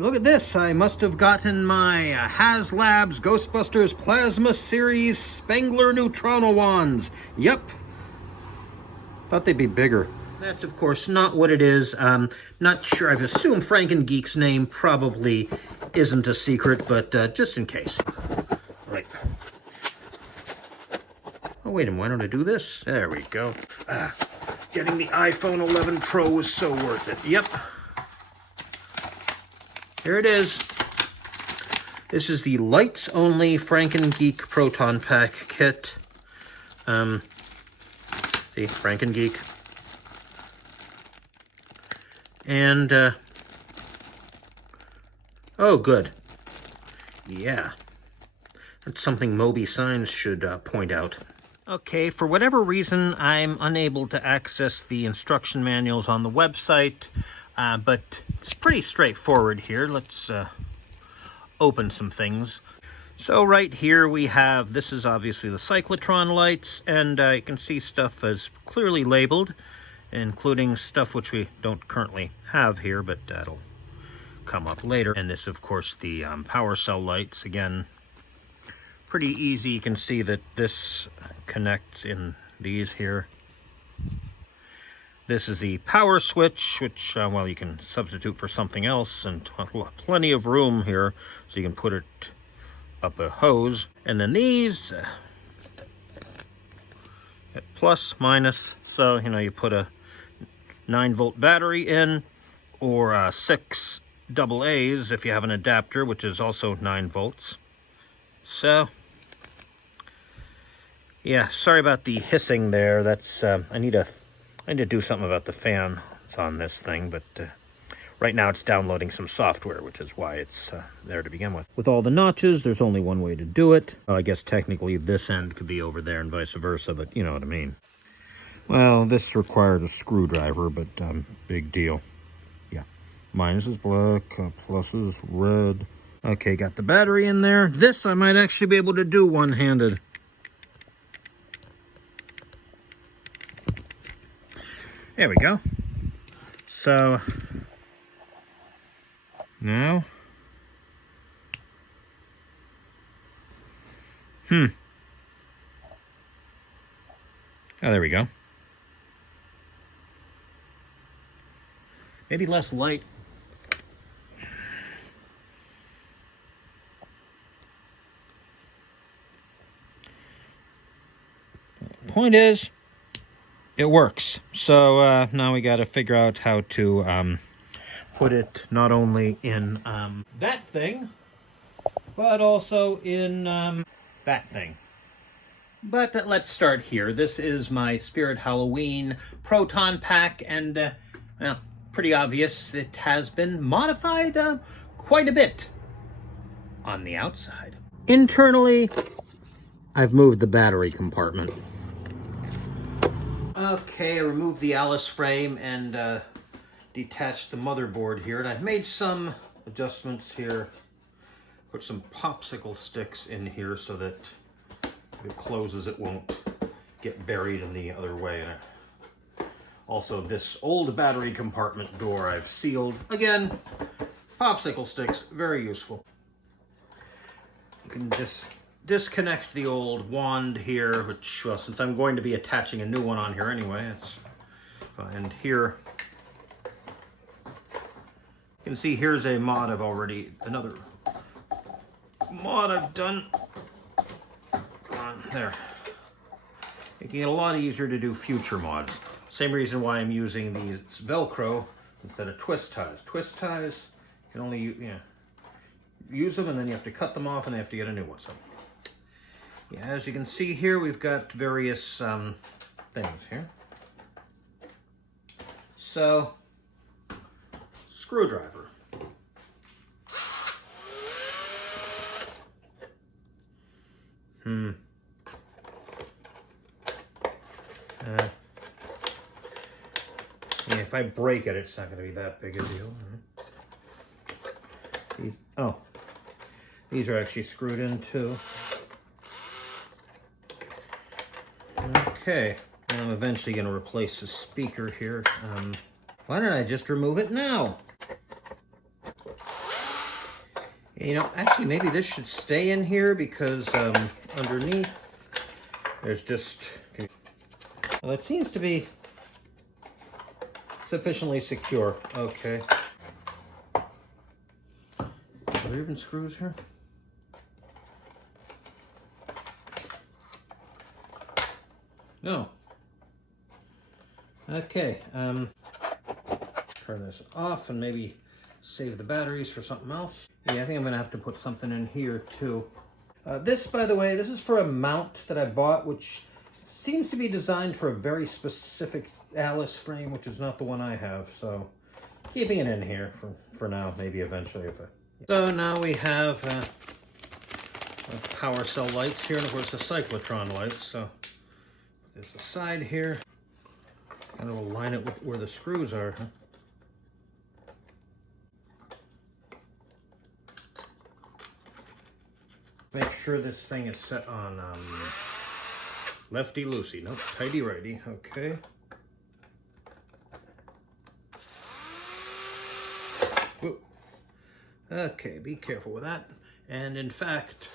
look at this. I must have gotten my HasLabs Ghostbusters Plasma Series Spengler Neutrino Wands. Yep. Thought they'd be bigger. That's, of course, not what it is. Not sure. I assume Frankengeek's name probably isn't a secret, but just in case. Right. Oh, wait a minute. Why don't I do this? There we go. Getting the iPhone 11 Pro was so worth it. Yep. Here it is. This is the lights-only Frankengeek Proton Pack kit. See, Frankengeek. And, oh, good. Yeah. That's something Moby Signs should point out. Okay, for whatever reason, I'm unable to access the instruction manuals on the website, but it's pretty straightforward here. Let's open some things. So right here we have, this is obviously the cyclotron lights, and you can see stuff as clearly labeled, including stuff which we don't currently have here, but that'll come up later. And this, of course, the power cell lights. Again, pretty easy. You can see that this connects in these here. This is the power switch, which, well, you can substitute for something else, and plenty of room here, so you can put it up a hose. And then these, plus, minus, so, you know, you put a 9-volt battery in, or 6 AA's if you have an adapter, which is also 9 volts. So, yeah, sorry about the hissing there. That's, I need to do something about the fan that's on this thing, but right now it's downloading some software, which is why it's there to begin with. With all the notches, there's only one way to do it. Well, I guess technically this end could be over there and vice versa, but you know what I mean. Well, this required a screwdriver, but big deal. Yeah, minus is black, plus is red. Okay, got the battery in there. This I might actually be able to do one-handed. There we go. So, now, oh, there we go. Maybe less light. Point is, it works. So now we got to figure out how to put it not only in that thing, but also in that thing. But let's start here. This is my Spirit Halloween Proton Pack, and well, pretty obvious it has been modified quite a bit on the outside. Internally, I've moved the battery compartment. Okay, I removed the Alice frame and detached the motherboard here, and I've made some adjustments here. Put some popsicle sticks in here so that if it closes, it won't get buried in the other way. Also, this old battery compartment door I've sealed. Again, popsicle sticks, very useful. You can just disconnect the old wand here, which, well, since I'm going to be attaching a new one on here anyway, it's fine. And here, you can see here's a mod I've already, another mod I've done. Come on, there. Making it a lot easier to do future mods. Same reason why I'm using these Velcro instead of twist ties. Twist ties, you can only use them and then you have to cut them off and they have to get a new one. So, yeah, as you can see here, we've got various things here. So, screwdriver. Yeah, if I break it, it's not going to be that big a deal. Oh, these are actually screwed in too. Okay, and I'm eventually going to replace the speaker here. Why don't I just remove it now? You know, actually, maybe this should stay in here because underneath there's just... Well, it seems to be sufficiently secure. Okay. Are there even screws here? No. Okay. Turn this off and maybe save the batteries for something else. Yeah, I think I'm gonna have to put something in here too. This, by the way, this is for a mount that I bought, which seems to be designed for a very specific Alice frame, which is not the one I have. So keeping it in here for now, maybe eventually if I... So now we have power cell lights here, and of course the cyclotron lights. So put this aside here. Kind of align it with where the screws are, huh? Make sure this thing is set on lefty-loosey. Nope, tighty-righty. Okay. Whoa. Okay, be careful with that. And in fact,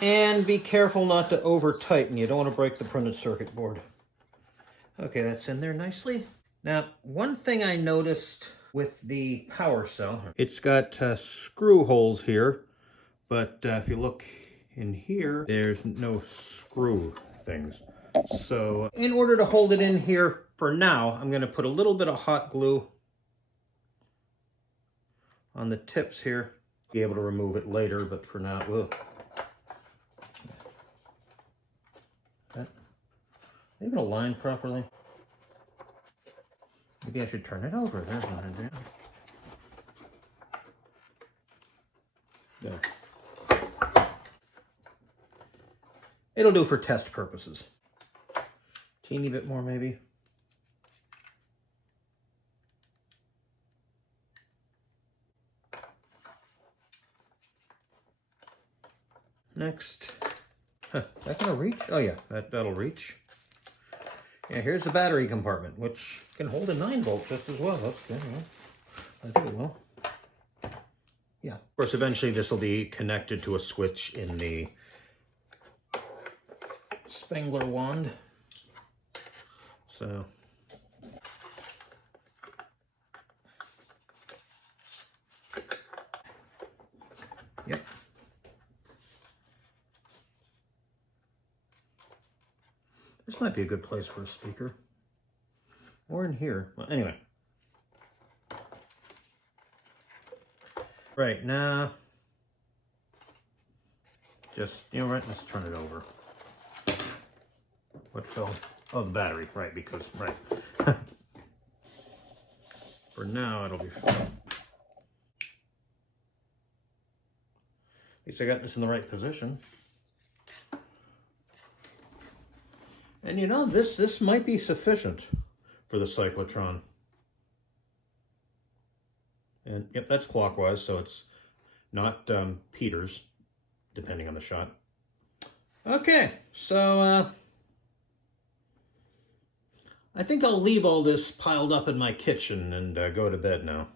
be careful not to over-tighten. You don't want to break the printed circuit board. Okay, that's in there nicely. Now, one thing I noticed with the power cell, it's got screw holes here. But if you look in here, there's no screw things. So in order to hold it in here for now, I'm going to put a little bit of hot glue on the tips here. Be able to remove it later, but for now, ugh. That even aligned properly. Maybe I should turn it over. There's an idea. There. It'll do for test purposes. Teeny bit more, maybe. Next. Huh, is that gonna reach? Oh yeah, that'll reach. Yeah, here's the battery compartment, which can hold a 9-volt just as well. That's good, yeah. I think it will. Yeah. Of course, eventually this will be connected to a switch in the Spengler wand. So yep. This might be a good place for a speaker. Or in here. Well, anyway. Right, now just, you know, right, let's turn it over. What fell? Oh, the battery, right, because, right. For now, it'll be fine. At least I got this in the right position. And you know, this might be sufficient for the cyclotron. And yep, that's clockwise, so it's not Peter's, depending on the shot. Okay, so I think I'll leave all this piled up in my kitchen and go to bed now.